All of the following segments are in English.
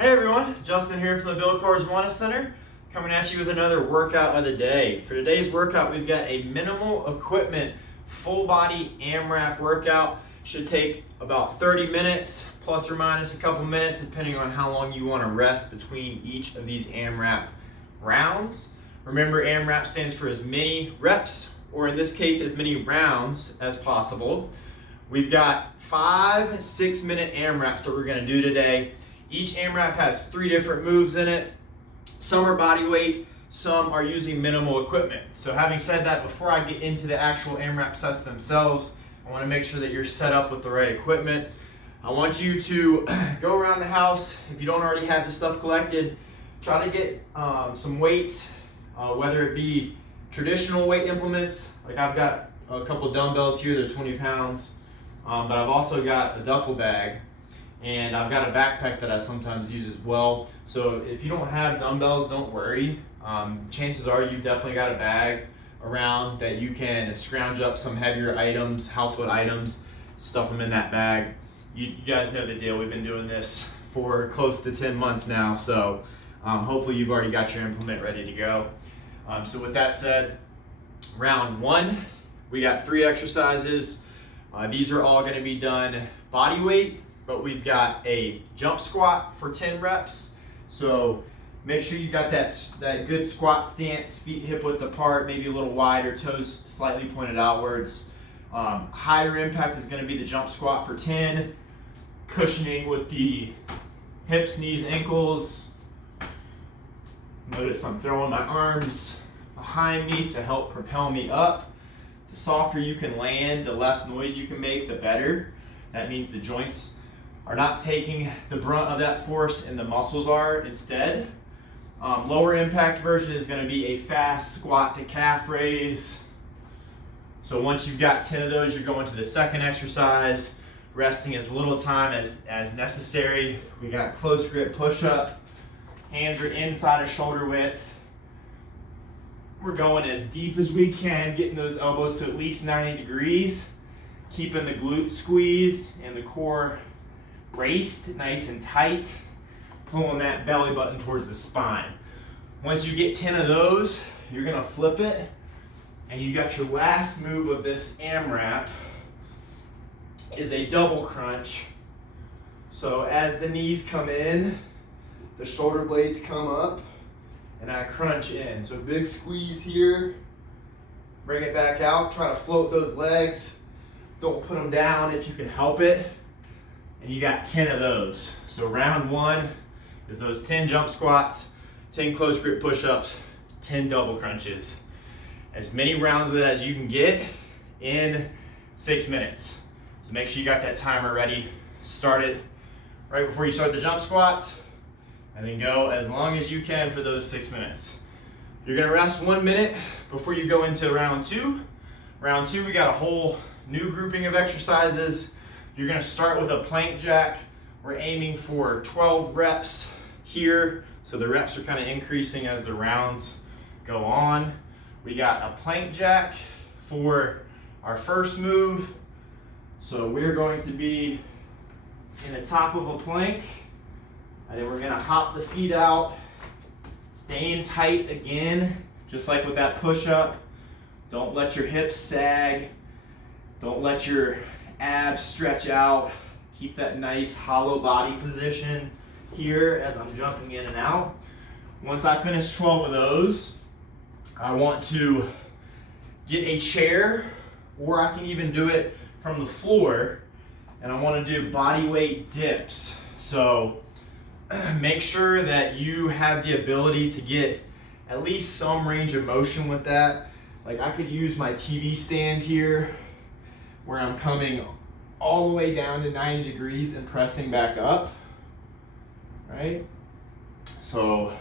Hey everyone, Justin here from the Bill Coors Wellness Center, coming at you with another workout of the day. For today's workout, we've got a minimal equipment, full body AMRAP workout. Should take about 30 minutes, plus or minus a couple minutes, depending on how long you want to rest between each of these AMRAP rounds. Remember, AMRAP stands for as many reps, or in this case, as many rounds as possible. We've got 5 6-minute AMRAPs that we're going to do today. Each AMRAP has 3 different moves in it. Some are body weight, some are using minimal equipment. So having said that, before I get into the actual AMRAP sets themselves, I want to make sure that you're set up with the right equipment. I want you to go around the house. If you don't already have the stuff collected, try to get some weights, whether it be traditional weight implements, like I've got a couple dumbbells here, they're 20 pounds, but I've also got a duffel bag. And I've got a backpack that I sometimes use as well. So if you don't have dumbbells, don't worry. Chances are you've definitely got a bag around that you can scrounge up some heavier items, household items, stuff them in that bag. You guys know the deal. We've been doing this for close to 10 months now. So hopefully you've already got your implement ready to go. So with that said, round 1, we got 3 exercises. These are all gonna be done body weight, but we've got a jump squat for 10 reps. So make sure you got that good squat stance, feet hip width apart, maybe a little wider, toes slightly pointed outwards. Higher impact is gonna be the jump squat for 10, cushioning with the hips, knees, ankles. Notice I'm throwing my arms behind me to help propel me up. The softer you can land, the less noise you can make, the better. That means the joints are not taking the brunt of that force and the muscles are instead. Lower impact version is going to be a fast squat to calf raise. So once you've got 10 of those, you're going to the second exercise, resting as little time as necessary. We got close grip push-up. Hands are inside of shoulder width. We're going as deep as we can, getting those elbows to at least 90 degrees, keeping the glutes squeezed and the core braced nice and tight, pulling that belly button towards the spine. Once you get 10 of those, you're gonna flip it, and you got your last move of this AMRAP is a double crunch. So as the knees come in, the shoulder blades come up, and I crunch in. So big squeeze here, bring it back out, try to float those legs. Don't put them down if you can help it. And you got 10 of those. So round 1 is those 10 jump squats, 10 close grip push-ups, 10 double crunches. As many rounds of that as you can get in 6 minutes. So make sure you got that timer ready. Start it right before you start the jump squats, and then go as long as you can for those 6 minutes. You're gonna rest 1 minute before you go into round 2. Round 2, we got a whole new grouping of exercises. You're gonna start with a plank jack. We're aiming for 12 reps here. So the reps are kind of increasing as the rounds go on. We got a plank jack for our first move. So we're going to be in the top of a plank, and then we're gonna hop the feet out, staying tight again, just like with that push-up. Don't let your hips sag. Don't let your abs stretch out. Keep that nice hollow body position here as I'm jumping in and out. Once I finish 12 of those, I want to get a chair, or I can even do it from the floor, and I want to do bodyweight dips. So make sure that you have the ability to get at least some range of motion with that. Like I could use my TV stand here, where I'm coming all the way down to 90 degrees and pressing back up, right? So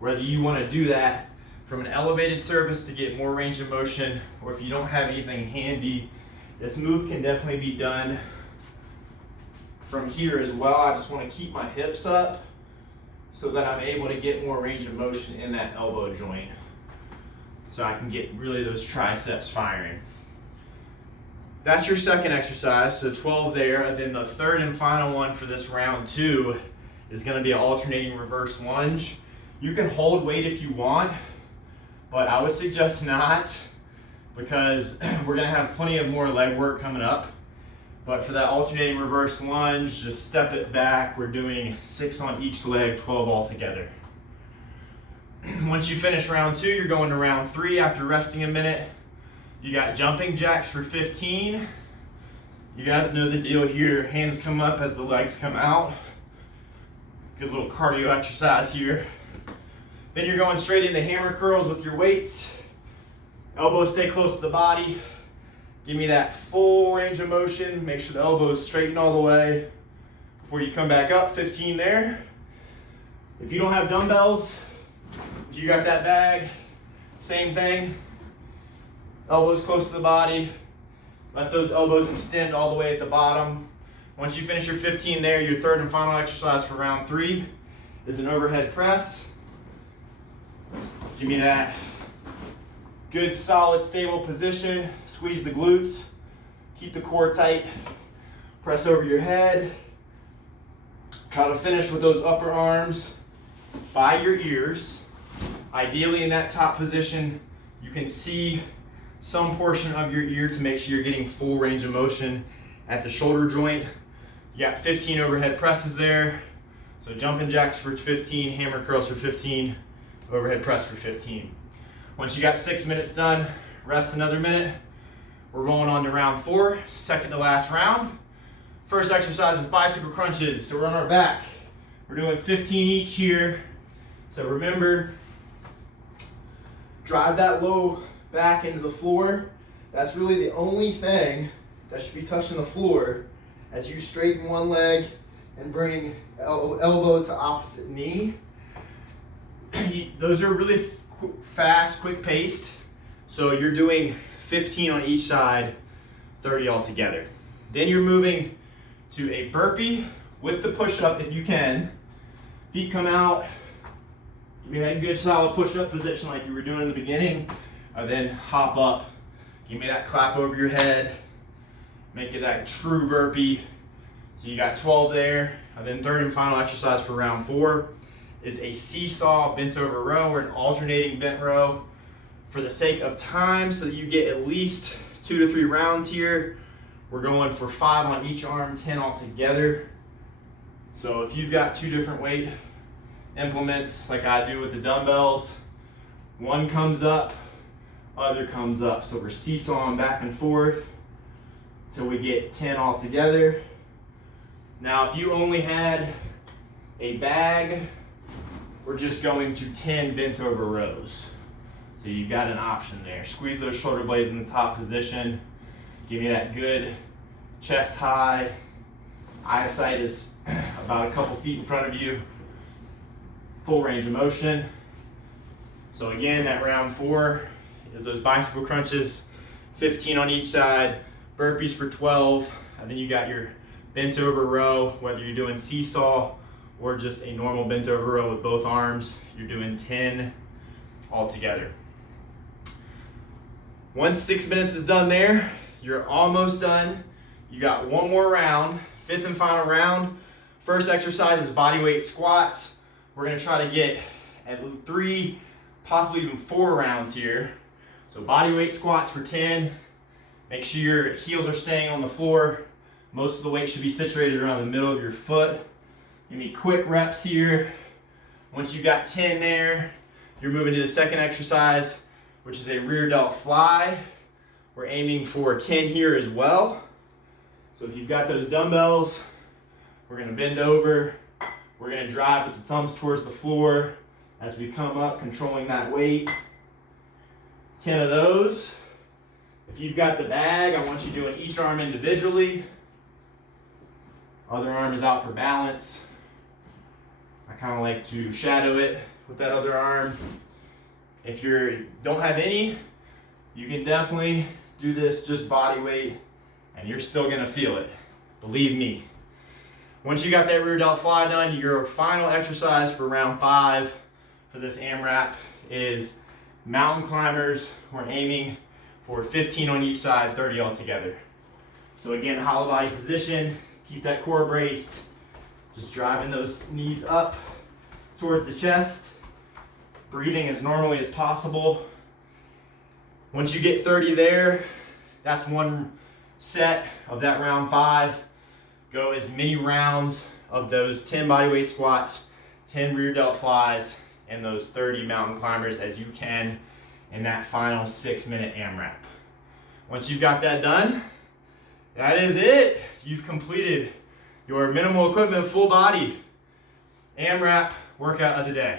whether you want to do that from an elevated surface to get more range of motion, or if you don't have anything handy, this move can definitely be done from here as well. I just want to keep my hips up so that I'm able to get more range of motion in that elbow joint, so I can get really those triceps firing. That's your second exercise, so 12 there. And then the third and final one for this round 2 is gonna be an alternating reverse lunge. You can hold weight if you want, but I would suggest not, because we're gonna have plenty of more leg work coming up. But for that alternating reverse lunge, just step it back. We're doing 6 on each leg, 12 altogether. Once you finish round 2, you're going to round 3 after resting a minute. You got jumping jacks for 15. You guys know the deal here. Hands come up as the legs come out. Good little cardio exercise here. Then you're going straight into hammer curls with your weights. Elbows stay close to the body. Give me that full range of motion. Make sure the elbows straighten all the way before you come back up. 15 there. If you don't have dumbbells, you got that bag, same thing. Elbows close to the body. Let those elbows extend all the way at the bottom. Once you finish your 15 there, your third and final exercise for round 3 is an overhead press. Give me that good, solid, stable position. Squeeze the glutes. Keep the core tight. Press over your head. Try to finish with those upper arms by your ears. Ideally in that top position, you can see some portion of your ear to make sure you're getting full range of motion at the shoulder joint. You got 15 overhead presses there. So jumping jacks for 15, hammer curls for 15, overhead press for 15. Once you got 6 minutes done, rest another minute. We're rolling on to round 4, second to last round. First exercise is bicycle crunches. So we're on our back. We're doing 15 each here. So remember, drive that low back into the floor. That's really the only thing that should be touching the floor as you straighten one leg and bring elbow to opposite knee. Those are really fast, quick paced. So you're doing 15 on each side, 30 altogether. Then you're moving to a burpee with the push-up if you can. Feet come out. Give me that good solid push-up position like you were doing in the beginning. Then hop up. Give me that clap over your head. Make it that true burpee. So you got 12 there. And then third and final exercise for round 4 is a seesaw bent over row or an alternating bent row. For the sake of time, so that you get at least 2 to 3 rounds here, we're going for 5 on each arm, 10 altogether. So if you've got 2 different weight implements like I do with the dumbbells, one comes up, other comes up. So we're seesawing back and forth till we get 10 altogether. Now if you only had a bag, we're just going to 10 bent over rows. So you've got an option there. Squeeze those shoulder blades in the top position. Give me that good chest high. Eyesight is about a couple feet in front of you. Full range of motion. So again, that round 4 is those bicycle crunches, 15 on each side, burpees for 12, and then you got your bent over row, whether you're doing seesaw or just a normal bent over row with both arms, you're doing 10 altogether. Once 6 minutes is done there, you're almost done. You got one more round, 5th and final round. First exercise is bodyweight squats. We're gonna try to get at 3, possibly even 4 rounds here. So bodyweight squats for 10. Make sure your heels are staying on the floor. Most of the weight should be situated around the middle of your foot. Give me quick reps here. Once you got 10 there, you're moving to the second exercise, which is a rear delt fly. We're aiming for 10 here as well. So if you've got those dumbbells, we're gonna bend over. We're gonna drive with the thumbs towards the floor as we come up, controlling that weight. 10 of those. If you've got the bag, I want you doing each arm individually. Other arm is out for balance. I kind of like to shadow it with that other arm. If you don't have any, you can definitely do this just body weight and you're still gonna feel it, believe me. Once you got that rear delt fly done, your final exercise for round 5 for this AMRAP is mountain climbers. We're aiming for 15 on each side, 30 altogether. So again, hollow body position, keep that core braced. Just driving those knees up towards the chest, breathing as normally as possible. Once you get 30 there, that's one set of that round 5. Go as many rounds of those 10 bodyweight squats, 10 rear delt flies, and those 30 mountain climbers as you can in that final 6-minute AMRAP. Once you've got that done, that is it. You've completed your minimal equipment full body AMRAP workout of the day.